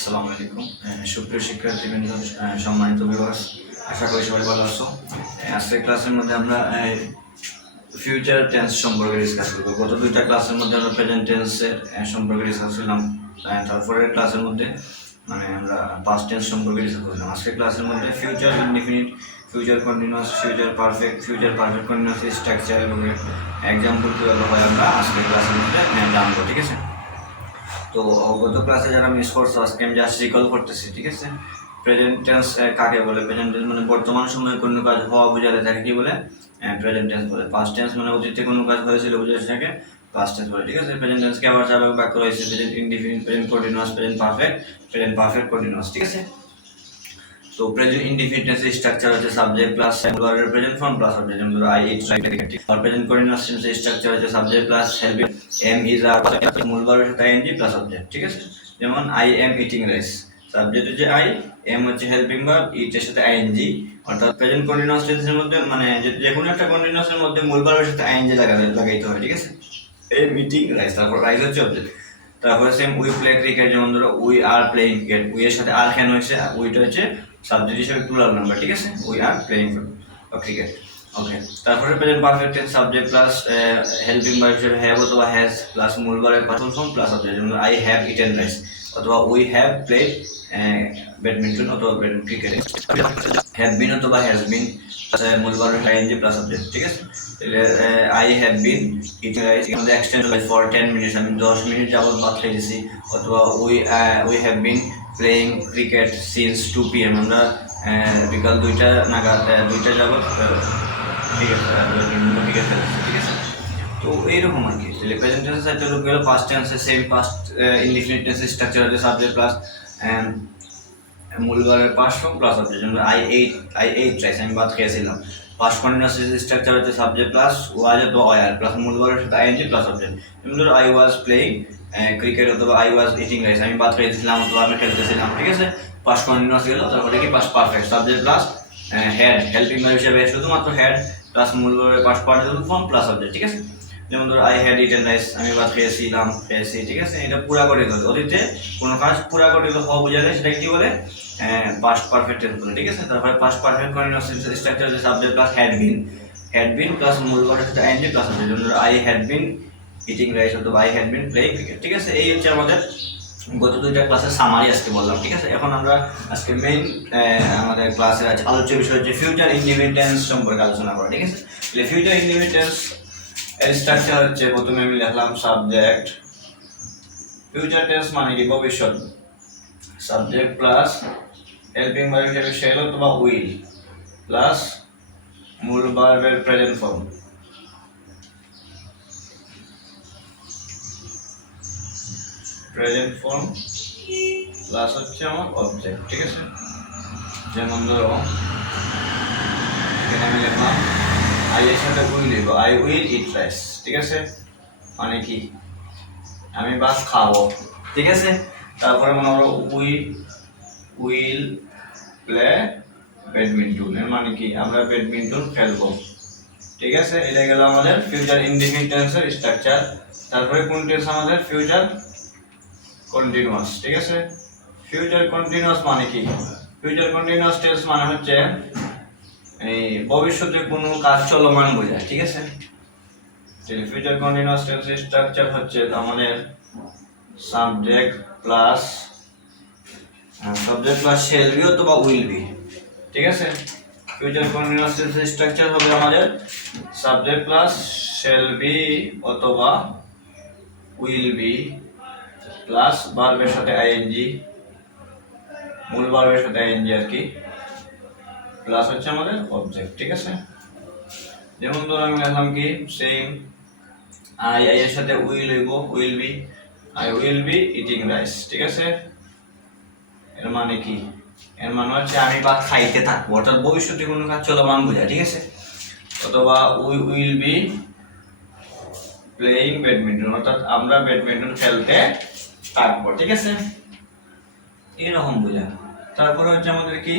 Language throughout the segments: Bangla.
আসসালামু আলাইকুম। সুপ্রিয় শিক্ষার্থীবৃন্দ, সম্মানিত ভিউয়ার্স, আশা করি সবাই ভালো আছো। আজকের ক্লাসের মধ্যে আমরা ফিউচার টেন্স সম্পর্কে ডিসকাস করব। গত দুইটা ক্লাসের মধ্যে আমরা প্রেজেন্ট টেন্সের সম্পর্কে ডিসকাস করলাম, তারপরের ক্লাসের মধ্যে আমরা পাস্ট টেন্স সম্পর্কে ডিসকাস করলাম। আজকের ক্লাসের মধ্যে future indefinite, future continuous, future perfect continuous structure এবং এক্সাম্পল কীভাবে হয় আমরা আজকের ক্লাসের মধ্যে জানবো, ঠিক আছে? তো গত ক্লাসে যারা মিস করছো আজকে আমি জাস্ট রিকল করতেছি, ঠিক আছে? প্রেজেন্ট টেন্স কাকে বলে? প্রেজেন্ট টেন্স মানে বর্তমান সময়ে কোনো কাজ হওয়া বোঝালে তাকে কি বলে? প্রেজেন্ট টেন্স বলে। পাস্ট টেন্স মানে অতীতে কোনো কাজ হয়েছিল বোঝালে সেটাকে পাস্ট টেন্স বলে, ঠিক আছে? প্রেজেন্ট টেন্সকে আবার চারভাবে ভাগ করা হয়েছে: present indefinite, present continuous, present perfect continuous, ঠিক আছে? তো প্রেজেন্ট ইনডিফিনিট টেন্সের স্ট্রাকচার হচ্ছে সাবজেক্ট প্লাস ভার্বের প্রেজেন্ট ফর্ম প্লাস অবজেক্ট, যেমন ধরো আই ইট রাইট এটি। আর প্রেজেন্ট কন্টিনিউয়াস টেন্সের স্ট্রাকচার হচ্ছে subject plus helping am is are মূল ভার্বের সাথে আইএনজি প্লাস অবজেক্ট, ঠিক আছে? যেমন I am eating rice, subject হচ্ছে আই, এম হচ্ছে হেল্পিং ভার্ব, ইট এর সাথে আইএনজি। অর্থাৎ প্রেজেন্ট কন্টিনিউয়াস টেন্সের মধ্যে মানে যে কোনো একটা কন্টিনিউয়াসের মধ্যে মূল ভার্বের সাথে আইএনজি লাগাইতে হয়, ঠিক আছে? এম ইটিং রাইস, তারপর রাইস হচ্ছে অবজেক্ট। তারপরে সেম উই প্লে ক্রিকেট, যেমন ধরো we are playing cricket, we এর সাথে আর কেন হয়েছে? উইটা হচ্ছে সাবজেক্ট হিসেবে প্লুরাল নাম্বার, ঠিক আছে? উই আর প্লেইং ক্রিকেট, ওকে। তারপরে present perfect tense subject plus helping verb হিসেবে হ্যাভ অথবা হ্যাজ প্লাস মূল ভার্বের পার্সন ফর্ম প্লাস অবজেক্ট, যেমন আই হ্যাভ ইটেন রাইস অথবা উই হ্যাভ প্লেড ব্যাডমিন্টন অথবা ক্রিকেট। হ্যাভ বিন অথবা হ্যাজ বিন মূল ভার্বের আইএনজি প্লাস অবজেক্ট, ঠিক আছে? I have been eating rice, আমাদের এক্সটেন্ড ফর 10 মিনিটস, আমি 10 মিনিট যাবত ভাত খাইতেছি। অথবা we have been playing cricket since 2 PM, আমরা বিকাল 2টা নাগাদ 2টা যাবত ক্রিকেট খেলতেছি, ঠিক আছে? তো এইরকম আর কি। প্রেজেন্ট টেন্সের সাথে গেল পাস্ট টেন্সে সেম পাস্ট ইনডিফিনিট টেন্সের স্ট্রাকচার হচ্ছে সাবজেক্ট প্লাস মূল ভার্বের পাস্ট ফর্ম প্লাস অবজেক্ট, যেমন আই এইট রাইস, আমি ভাত খেয়েছিলাম। পাস্ট কন্টিনিউয়াস স্ট্রাকচার হচ্ছে সাবজেক্ট প্লাস ওয়াজ অথবা ওয়ার প্লাস মূল ভার্বের সাথে আইএনজি প্লাস অবজেক্ট, যেমন ধরো আই ওয়াজ প্লেইং ক্রিকেট অথবা আই ওয়াজ ইটিং রাইস, আমি ভাত খেয়েছিলাম অথবা আমি খেলতেছিলাম, ঠিক আছে? পাস্ট কন্টিনিউয়াস গেল, তারপরে কি past perfect, subject plus had helping verb হিসেবে শুধুমাত্র হেড প্লাস মূল ভার্বের past participle form plus object, ঠিক আছে? যেমন ধরো আই হ্যাড ইটেন রাইস, আমি ভাত খেয়েছি, ঠিক আছে? এটা পুরা গঠিত, অতীতে কোনো কাজ পুরা গঠিত হওয়া বোঝালে সেটা কি বলে? পাস্ট পারফেক্ট টেন্স বলে, ঠিক আছে? তারপরে পাস্ট পারফেক্ট কন্টিনিউয়াস স্ট্রাকচার হচ্ছে subject plus had been plus মূল ভার্বের সাথে আইএনজি প্লাস অবজেক্ট, যেমন ধরো I had been eating rice অথবা I had been playing cricket, ঠিক আছে? এই হচ্ছে আমাদের গত দুইটা ক্লাসের সামারি আজকে বললাম, ঠিক আছে? এখন আমরা আজকে মেইন আমাদের ক্লাসের আলোচ্য বিষয় হচ্ছে ফিউচার ইনডিফিনিট টেন্স সম্পর্কে আলোচনা করা, ঠিক আছে? ফিউচার ইনডিফিনিট টেন্স এর স্ট্রাকচার হচ্ছে, প্রথমে আমি লিখলাম সাবজেক্ট, ফিউচার টেন্স মানে কি? ভবিষ্যৎ, সাবজেক্ট প্লাস হেল্পিং ভার্ব হিসেবে শেল অথবা উইল প্লাস মূল ভার্বের প্রেজেন্ট ফর্ম প্লাস হচ্ছে আমার অবজেক্ট, ঠিক আছে? যেমন ধরো এখানে আমি লিখলাম আই এর সাথে উইল লিখব, আই উইল ইট রাইস, ঠিক আছে? মানে কি? আমি ভাত খাবো, ঠিক আছে? তারপরে মনে করো উইল প্লে ব্যাডমিন্টন, এর মানে কি? আমরা ব্যাডমিন্টন খেলবো, ঠিক আছে? এটা গেল আমাদের ফিউচার ইনডিফিনিট টেন্সের স্ট্রাকচার। তারপরে কোন টেন্স? আমাদের ফিউচার কন্টিনিউয়াস, ঠিক আছে? ফিউচার কন্টিনিউয়াস মানে কি? ফিউচার কন্টিনিউয়াস টেন্স মানে হচ্ছে এই ভবিষ্যতে কোনো কাজ চলমান বোঝায়, ঠিক আছে? ফিউচার কন্টিনিউয়াস টেন্সের স্ট্রাকচার হচ্ছে আমাদের সাবজেক্ট প্লাস শেল বি অথবা উইল বি, ঠিক আছে? ফিউচার কন্টিনিউয়াস টেন্সের স্ট্রাকচার হবে আমাদের সাবজেক্ট প্লাস শেল বি অথবা উইল বি প্লাস ভার্বের সাথে আইএনজি, মূল ভার্বের সাথে আইএনজি আর কি, প্লাস হচ্ছে আমাদের অবজেক্ট, ঠিক আছে? যেমন ধরো আমি লিখলাম কি সেম আই এর সাথে উইল হইব, I will be eating rice, ঠিক আছে? এর মানে কি? এর মানে হচ্ছে আমি ভাত খাইতে থাকবো, অর্থাৎ ভবিষ্যতে কোনো কাজ চলমান বোঝায়, ঠিক আছে? অথবা we will be playing badminton, অর্থাৎ আমরা ব্যাডমিন্টন খেলতে থাকবো, ঠিক আছে? এরকম বোঝায়। তারপরে হচ্ছে আমাদের কি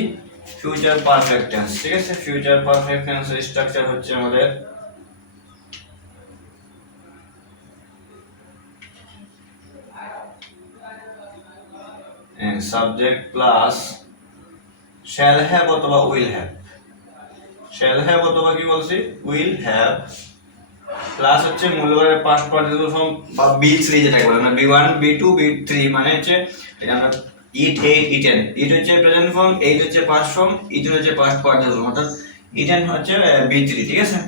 ফিউচার পারফেক্ট টেন্স, ঠিক আছে? ফিউচার পারফেক্ট টেন্সের স্ট্রাকচার হচ্ছে আমাদের সাবজেক্ট প্লাস শ্যাল হ্যাভ অথবা উইল হ্যাভ, শ্যাল হ্যাভ অথবা কি বলছি উইল হ্যাভ, প্লাস হচ্ছে মূলবারের পাস্ট পার্টিসিপল ফর্ম বা B3 যেটাকে বলে আমরা B1 B2 B3 মানে হচ্ছে এটা আমরা ইট এইট ইটেন, ইট হচ্ছে প্রেজেন্ট ফর্ম, এইট হচ্ছে পাস্ট ফর্ম, ইটেন হচ্ছে পাস্ট পার্টিসিপল অর্থাৎ ইটেন হচ্ছে B3 ঠিক আছে।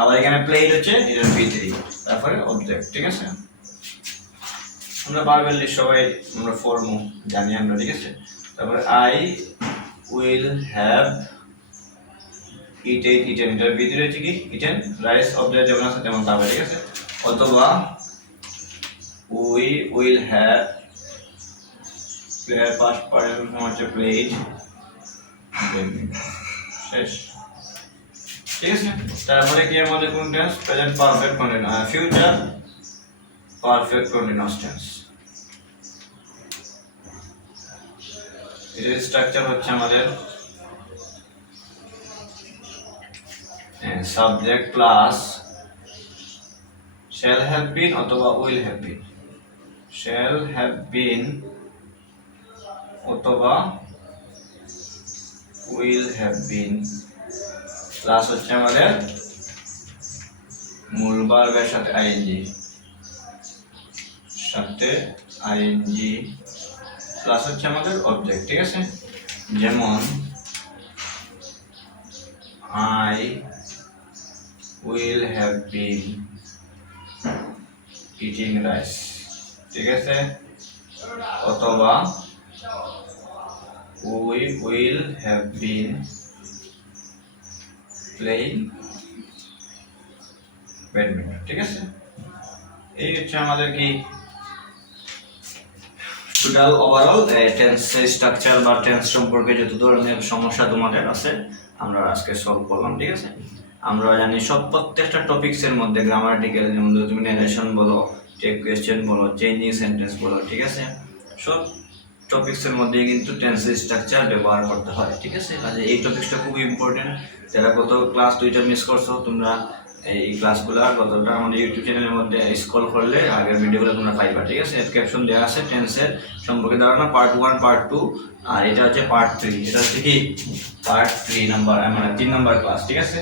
আবার এখানে প্লেড হচ্ছে এটা B3, তারপরে অবজেক্ট ঠিক আছে। আমরা ভার্বের লিস্ট সবাই আমরা ফর্ম জানি আমরা ঠিক আছে। তারপরে I will have eaten, eaten এটার B3 হচ্ছে কি ইটেন, রাইস অবজেক্ট যেমন আছে তেমন তারপরে ঠিক আছে। অথবা we will have player past participle হচ্ছে প্লেড, শেষ ঠিক আছে। তারপরে কি আমাদের কোন tense present perfect continuous, future perfect continuous tense. এর স্ট্রাকচার হচ্ছে আমাদের subject plus shall have been অথবা will have been, shall have been অথবা উইল হ্যাভ বিন, প্লাস হচ্ছে আমাদের মূল ভার্বের সাথে আইএনজি, সাথে আইএনজি, প্লাস হচ্ছে আমাদের অবজেক্ট ঠিক আছে। যেমন I will have bin eating rice ঠিক আছে, অথবা we will have been playing badminton ঠিক আছে। এই হচ্ছে আমাদের কি টোটাল ওভারঅল টেন্স স্ট্রাকচার বা টেন্স সম্পর্কে যত ধরনের সমস্যা তোমাদের আছে আমরা আজকে সলভ করলাম ঠিক আছে। আমরা জানি সব প্রত্যেকটা টপিকসের মধ্যে গ্রামাটিক্যাল, যেমন তুমি ন্যারেশন বলো, টেক কোয়েশ্চেন বলো, চেঞ্জিং সেন্টেন্স বলো ঠিক আছে, সব টপিকসের মধ্যে কিন্তু টেন্স স্ট্রাকচার ব্যবহার করতে হয় ঠিক আছে। কাজে এই টপিকসটা খুব ইম্পর্টেন্ট। যারা গত ক্লাস 2টা মিস করছো তোমরা এই ক্লাসগুলো গতটা আমাদের ইউটিউব চ্যানেলের মধ্যে স্ক্রল করলে আগের ভিডিওগুলো তোমরা পাইবা ঠিক আছে। এর ক্যাপশন দেওয়া আছে টেন্সের সম্পর্কে ধারণা পার্ট 1 পার্ট 2, আর এটা হচ্ছে পার্ট 3, এটা হচ্ছে কি পার্ট 3 নাম্বার মানে 3 নাম্বার ক্লাস ঠিক আছে।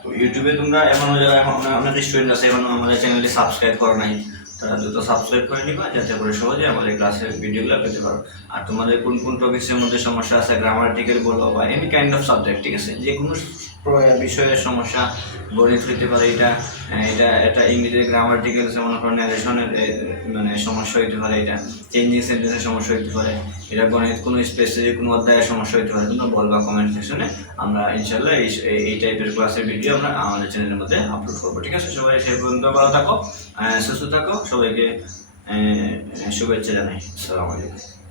তো ইউটিউবে তোমরা এখনো যারা এখন অনেক স্টুডেন্ট আছে এখনো আমাদের চ্যানেলটি সাবস্ক্রাইব করো নাই, তারা দ্রুত সাবস্ক্রাইব করে নিবা যাতে করে সহজে আমাদের ক্লাসের ভিডিওগুলো পেতে পারো। আর তোমাদের কোন কোন টপিক্সের মধ্যে সমস্যা আছে, গ্রামাটিক্যাল বলো বা এনি কাইন্ড অফ সাবজেক্ট ঠিক আছে, যে কোনো বিষয়ের সমস্যা, গণিত হইতে পারে, এটা ইংরেজির গ্রামাটিক্যাল যেমন ন্যারেশনের মানে সমস্যা হইতে পারে, এটা চেঞ্জিং সেন্টেন্সের সমস্যা হইতে পারে, এটা গণিত কোনো স্পেসিফিক কোনো অধ্যায়ের সমস্যা হইতে পারে, তোমরা বলবা কমেন্ট সেকশনে। আমরা ইনশাল্লাহ এই টাইপের ক্লাসের ভিডিও আমরা আমাদের চ্যানেলের মধ্যে আপলোড করবো ঠিক আছে। সবাই সেই পর্যন্ত ভালো থাকো, সুস্থ থাকো, সবাইকে শুভেচ্ছা জানাই। আসসালামু আলাইকুম।